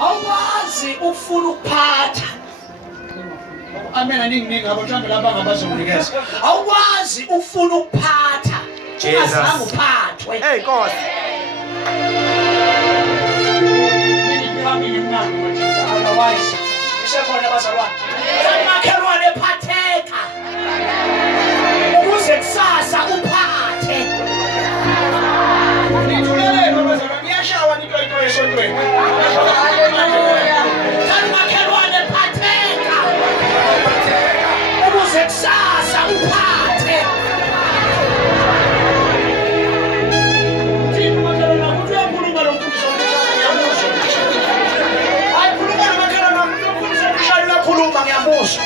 awukwazi ukufuna ukuphatha. Amen aningi ngabatshanga laba ngabazomnikeza. Awukwazi ukufuna ukuphatha. Ungazange uphathwe. Hey Nkosi. Otherwise, isekhona abazalwane. Makhelwane ephatheka. Ukuze kusasa uphathe. Nithuleleni abazalwane, ngiyashawa into esontweni. Haleluya. Makhelwane ephatheka. Ukuze kusasa uphathe. Khuluma ngiyamuzwa.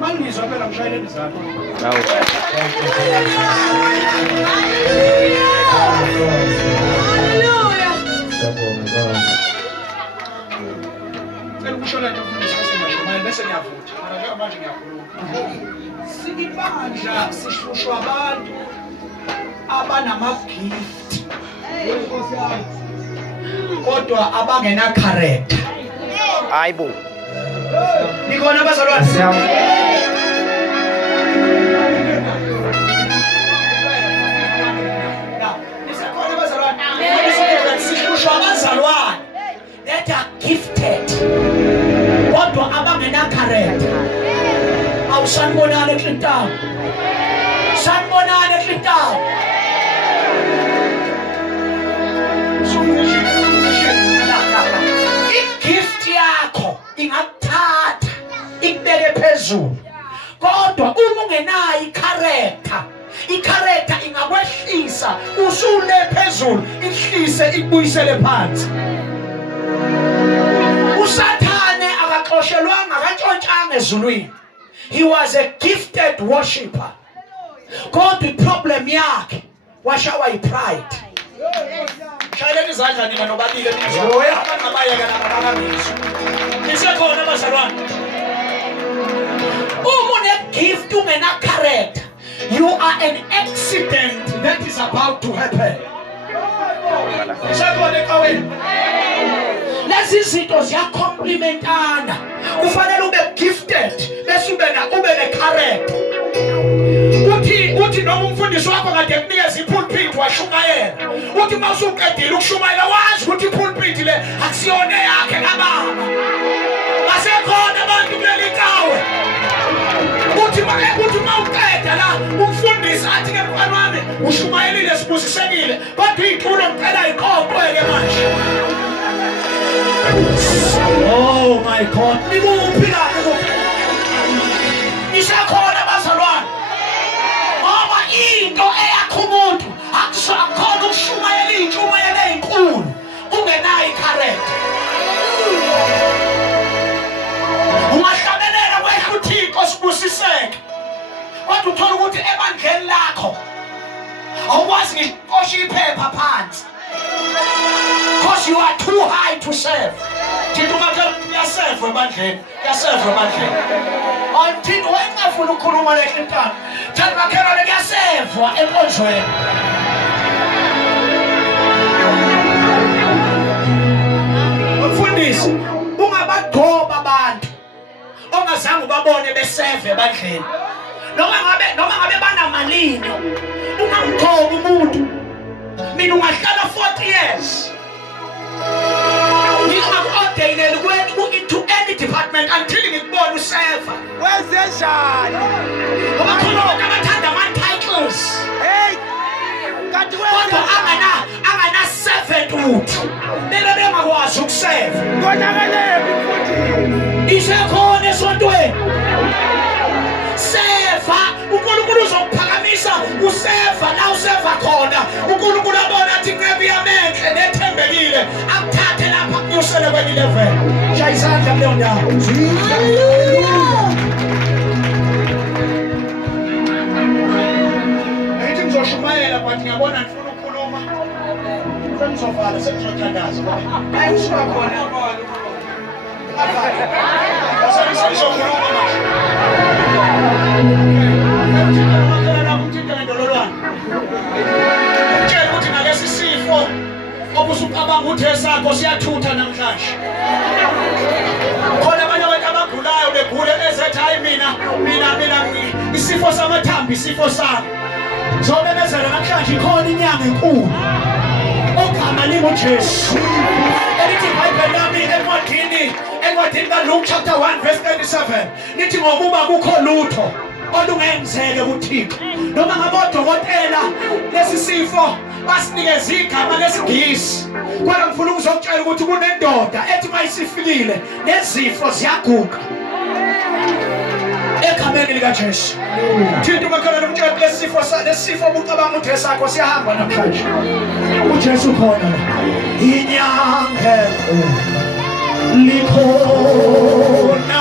Mangizwa phela ngishayeleni izandla. Haleluya. Ukusho lento mfundisi wasengashumayeli bese ngiyavutha. Mara manje ngiyakhuluma. Sibandla sihlushwa abantu abanama-gift kodwa abangena character. Hayibo. Nikhona abazalwane? Nisekhona abazalwane? Sihlushwa abazalwane that are gifted kodwa abangena character. Sanibonani eKliptown. Sanibonani eKliptown. Igift yakho ingakuthatha ikubeke phezulu. Kodwa uma ungenayo i-character ingakwehlisa usule phezulu ihlise ikubuyisele phansi. USathane akaxoshelwanga kantshontshanga ezulwini. He was a gifted worshipper. God, the problem yakhe washawa yi-pride. Shayeleni izandla nina nobabili emizwa. Abangabayeka nabakamizwa. Nisekhona abazalwane. Uma une-gift ungena character, you are an accident that is about to happen. Nisekhona ecaweni. Lezi zinto ziyakomplementana. Kufanele ube gifted bese ube ne-character. Uthi noma umfundisi wakho kade ekunikeza ipulpit washumayela. Uthi mawusuqedile ukushumayela wazi ukuthi ipulpit le akusiyona yakhe kababa. Basekhona abantu kuleli kawe. Uthi mawuqeda la umfundisi athi ke mfana wami ushumayelile sibusisekile kodwa iculo ngicela iqoqwe-ke manje. Oh my God, nikuphi lapho? Isakhona abazalwane. Ngoba into eyakho umuntu akusakhona ukushumayela iy'ntshumayelo ey'nkulu ungenayo i-character. Ungahlabelela kwehla uThixo sibusiseke. Kodwa uthola ukuthi ebandleni lakho awukwazi ngiqosha iphepha phansi. Because you are too high to serve. Thina ungakhela uyaserve ebandleni, uyaserve ebandleni. Thina wengafuna ukukhuluma leKliptown. Thina ungakhela kuyaservwa enkonzweni. Mfundisi, ungabagcoba abantu ongazange ubabone beserve ebandleni. Noma ngabe banamalini, ungamgcobi umuntu. Mina ungahlala 40 years. Ngingaku-ordaineli into any department until ngikubone userva. Wenzenjani? Ngoba khona abantu abathanda ama-titles. Hey! Kanti Kodwa angana-servanthood. Bebe bengakwazi ukuserva. Konakelephi futhi? Isekhona esontweni. Serva, uNkulunkulu uzokuphakamisa userva la userva khona. uNkulunkulu abona athi ncebi yamenhle nethembekile akuthathe lapha kunyusele kwenye level. Shaya isandla kuleyo ndawo. Ngithi ngizoshumayela but ngiyabona ngifuna ukukhuluma. Sengizovala sengizothandaza. Hayi usuka khona. Sengizokhuluma manje. wathi hayi mina isifo samathambo isifo sami. Zomemezela namhlanje ikhona inyanga enkulu. Ogama linguJesu. Elithi iBhayibheli lami encwadini kaLuke chapter 1 verse 37. Lithi ngokuba kukho lutho olungenzeke kuThixo. Noma ngabodokotela lesi sifo basinikeza igama lesiNgisi. Kodwa ngifuna ukuzokutshela ukuthi kunendoda ethi mayisifikile nezifo ziyaguqa. Egameni likaJesu. Thinta umakhala nomtshela lesifo ubucabanga ukuthi esakho siyahamba namhlanje. uJesu khona la. Inyanga likhona